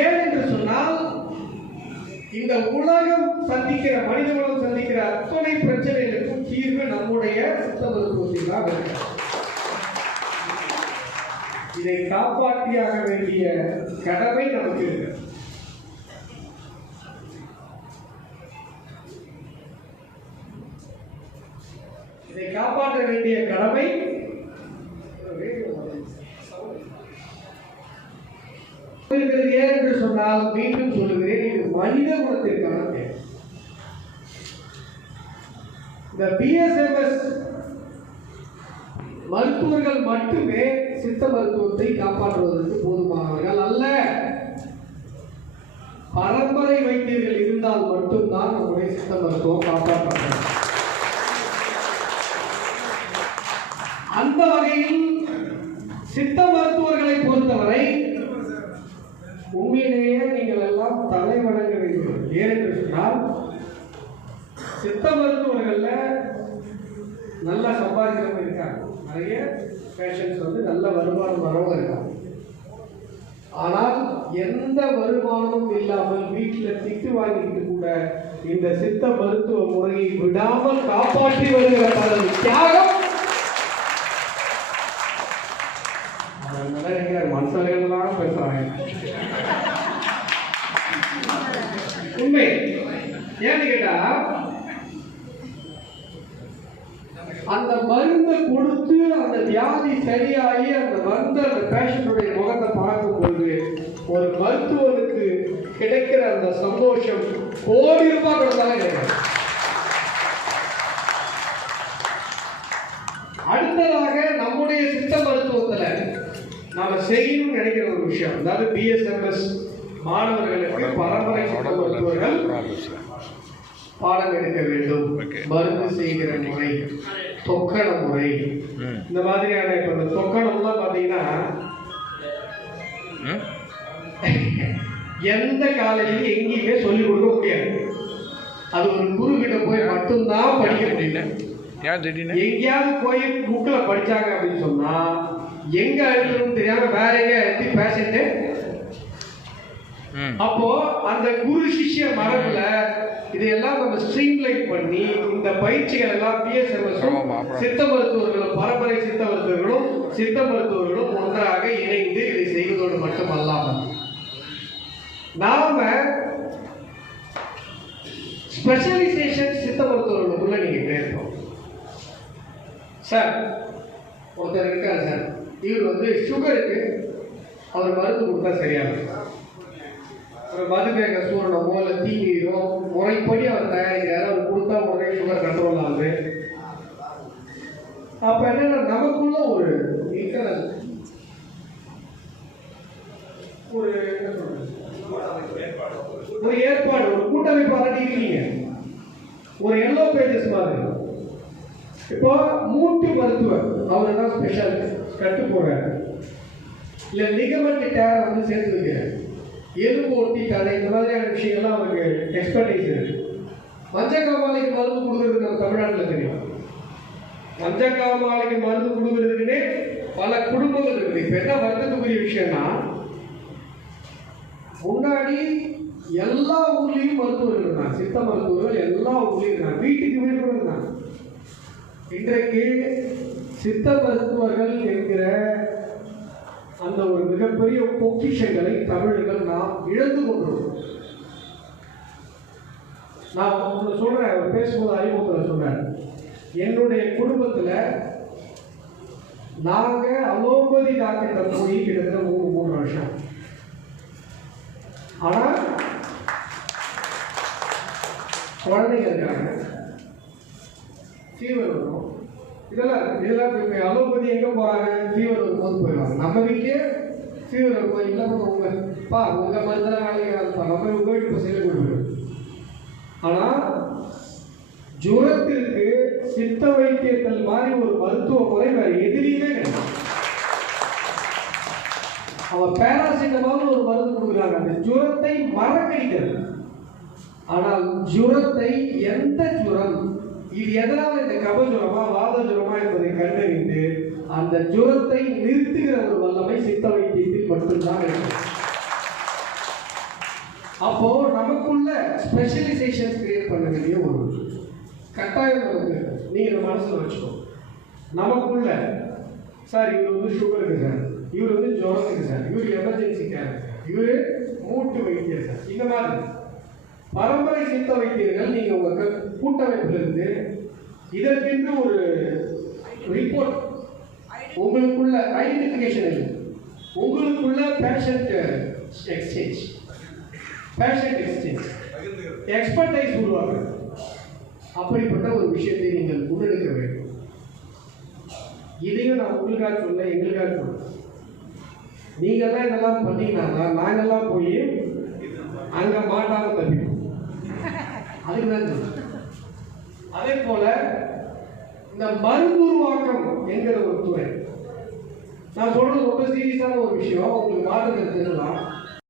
ஏன் என்று சொன்னால் இந்த உலகம் சந்திக்கிற மனித உலகம் சந்திக்கிற அத்தனை பிரச்சனைகளுக்கும் தீர்வு நம்முடைய சித்த மருத்துவத்தில் தான் இருக்கிறது. இதை காப்பாற்றியாக வேண்டிய கடமை நமக்கு இருக்கு. இதை காப்பாற்ற வேண்டிய கடமை ஏன் என்று சொன்னால் மீண்டும் சொல்லுகிறேன், இது மனித குலத்திற்கான தேவை. இந்த பிஎஸ்எம்எஸ் மருத்துவர்கள் மட்டுமே சித்த மருத்துவத்தை காப்பாற்றுவதற்கு போதுமானவர்கள் அல்ல. பரம்பரை வைத்தியர்கள் இருந்தால் மட்டும்தான் நம்முடைய சித்த மருத்துவம் காப்பாற்றப்படும். அந்த வகையில் சித்த மருத்துவர்களை பொறுத்தவரை உண்மையிலேயே நீங்கள் எல்லாம் தலை வணங்க வேண்டும். ஏனென்று சொன்னால் சித்த மருத்துவர்கள்ல நல்ல சம்பாதிக்கிறவங்க இருக்காங்க, நிறைய பேஷண்ட்ஸ் வந்து நல்ல வருமானம் வரவும் இருக்காங்க. ஆனால் எந்த வருமானமும் இல்லாமல் வீட்டில் திட்டு வாங்கிட்டு கூட இந்த சித்த மருத்துவ முறையை விடாமல் காப்பாற்றி வருகிற பலர் தியாகம் மனுஷர்கள் தான் பேசுறாங்க. உண்மை ஏன்னு கேட்டா, அந்த மருந்தை கொடுத்து அந்த வியாதி சரியாகி அந்த மருந்து அந்த பேஷண்டுடைய முகத்தை பார்க்கும்போது ஒரு மருத்துவனுக்கு கிடைக்கிற அந்த சந்தோஷம் கோடி ரூபாய் கொடுத்தாலும் கிடைக்கும். அடுத்ததாக நம்முடைய சித்த மருத்துவத்துல நாம செய்யணும்னு நினைக்கிற ஒரு விஷயம், அதாவது பிஎஸ்எம்எஸ் மாணவர்களுக்கு பரம்பரை சித்த மருத்துவர்கள் பாடம் எடுக்க வேண்டும். மருந்து செய்கிற முறை, தொக்கண முறை, இந்த மாதிரியான இப்ப இந்த தொக்கணம்லாம் பாத்தீங்கன்னா எந்த காலேஜிலும் எங்கேயுமே சொல்லிக் கொடுக்க முடியாது. அது ஒரு குரு கிட்ட போய் மட்டும்தான் படிக்க முடியல. எங்கேயாவது போய் புக்ல படிச்சாங்க அப்படின்னு சொன்னா எங்க எழுதுன்னு தெரியாம வேற எங்க எழுதி பேசிட்டு, அப்போ அந்த குரு சிஷ்ய மரபுல இதையெல்லாம் நம்ம ஸ்ட்ரீம்லைன் பண்ணி இந்த பயிற்சிகள் எல்லாம் பிஎஸ்எம்எஸும் சித்த மருத்துவர்களும் பரம்பரை சித்த மருத்துவர்களும் ஒன்றாக இணைந்து இதை செய்வதோடு மட்டுமல்லாமல் நாம ஸ்பெஷலைசேஷன் சித்த மருத்துவர்களுக்குள்ள நீங்க பேசணும். சார் ஒருத்தர் இருக்காரு சார், இவர் வந்து சுகருக்கு அவர் மருந்து கொடுத்தா சரியாகும். ஒரு மதுமேக சூரணமோ இல்லை தீநீரோ முறைப்படி அவர் தயாரிக்கிறாரு, அவர் கொடுத்தா உடனே சுகர் கண்ட்ரோல் ஆகுது. அப்ப என்னன்னா நமக்குள்ள ஒரு ஒரு ஏற்பாடு, ஒரு கூட்டமைப்பு ஆல்ரெடி இருக்கீங்க. ஒரு எல்லோ பேஜஸ் மாதிரி இப்போ மூட்டு மருத்துவர் அவர் தான் ஸ்பெஷல் கட்டு போடுறாரு, இல்லை லிகமெண்ட் டேர் வந்து சேர்த்து வைக்கிறார், எலும்பு ஒட்டி தடை, இந்த மாதிரியான விஷயங்கள்லாம் அவருக்கு எக்ஸ்பர்டைஸ் இருக்கு. மஞ்சக்காமாலைக்கு மருந்து கொடுக்கறதுக்கு நம்ம தமிழ்நாட்டில் தெரியும். மஞ்சக்காமாலைக்கு மருந்து கொடுக்கறதுக்குன்னே பல குடும்பங்கள் இருக்குது. இப்போ என்ன வருத்தத்துக்குரிய விஷயம்னா, முன்னாடி எல்லா ஊர்லேயும் மருத்துவர்கள் இருந்தாங்க, சித்த மருத்துவர்கள் எல்லா ஊர்லேயும் இருந்தாங்க, வீட்டுக்கு வீடு கூட இருந்தாங்க. இன்றைக்கு சித்த மருத்துவர்கள் என்கிற அந்த ஒரு மிகப்பெரிய பொக்கிஷங்களை தமிழர்கள் நாம் இழந்து கொண்டிருக்கிறோம். நான் ஒன்று சொல்றேன், அவர் பேசும்போது அறிமுகத்தில் சொன்னார், என்னுடைய குடும்பத்தில் நாங்கள் அலோபதி டாக்டர் போய் கிட்டத்தட்ட 3 வருஷம். ஆனால் குழந்தைங்க இருக்காங்க, ஃபீவர் வரும், இதெல்லாம் இப்போ அலோபதி எங்கே போகிறாங்க, ஃபீவர் வரும்போது போயிடுவாங்க. நம்ம வீட்லேயே ஃபீவர் வரும்போது இல்லைப்பா உங்கள் மருந்தெல்லாம் வேலைக்கு நம்ம உங்கள் வீட்டு பசங்களை கொடுக்குறோம். ஆனால் ஜுரத்திற்கு சித்த வைத்தியத்தில் மாதிரி ஒரு மருத்துவ முறை வேற எதிரியுமே கிடையாது. அவன் பேராசிட்டமால் ஒரு மருந்து கொடுக்குறாங்க, அந்த ஜுரத்தை மறக்கடிக்கிறது. ஆனால் ஜுரத்தை எந்த ஜுரம், இது எதனால் இந்த கப ஜுரமா வாத ஜுரமா என்பதை கண்டறிந்து அந்த ஜுரத்தை நிறுத்துகிற ஒரு வல்லமை சித்த வைத்தியத்தில் மட்டும்தான் இருக்கு. அப்போ நமக்குள்ள ஸ்பெஷலைசேஷன் கிரியேட் பண்ண வேண்டிய ஒரு கட்டாயம் நமக்கு நீங்க மனசுல வச்சுக்கோ. நமக்குள்ள சார் இவர் வந்து சுகருக்கு சார், இவர் வந்து ஜுரத்துக்கு சார், இவர் எமர்ஜென்சி கேர் சார், இவர் மூட்டு வைத்தியர் சார், இந்த மாதிரி பரம்பரை சித்த வைத்தியர்கள் நீங்க உங்க கூட்டமைப்பிலிருந்து இதற்கென்று ஒரு ரிப்போர்ட் உங்களுக்குள்ள ஐடென்டிஃபிகேஷன் இல்லை, உங்களுக்குள்ள பேஷண்ட் எக்ஸ்சேஞ்ச் எக்ஸ்பர்டைஸ் உருவாங்க. அப்படிப்பட்ட ஒரு விஷயத்தை நீங்கள் முன்னெடுக்க வேண்டும். இதையும் நான் உங்களுக்காக சொல்ல, எங்களுக்காக சொல்ல. நீங்கள்லாம் இதெல்லாம் பண்ணீங்கன்னா நாங்கெல்லாம் போய் அங்க மாட்டாம தப்பிப்போம். அதுக்குதான் சொல்றேன். அதே போல இந்த மருந்துருவாக்கம் என்கிற ஒரு துறை, நான் சொல்றது ரொம்ப சீரியஸான ஒரு விஷயம். உங்களுக்கு மாற்றுறது தெரியலாம்.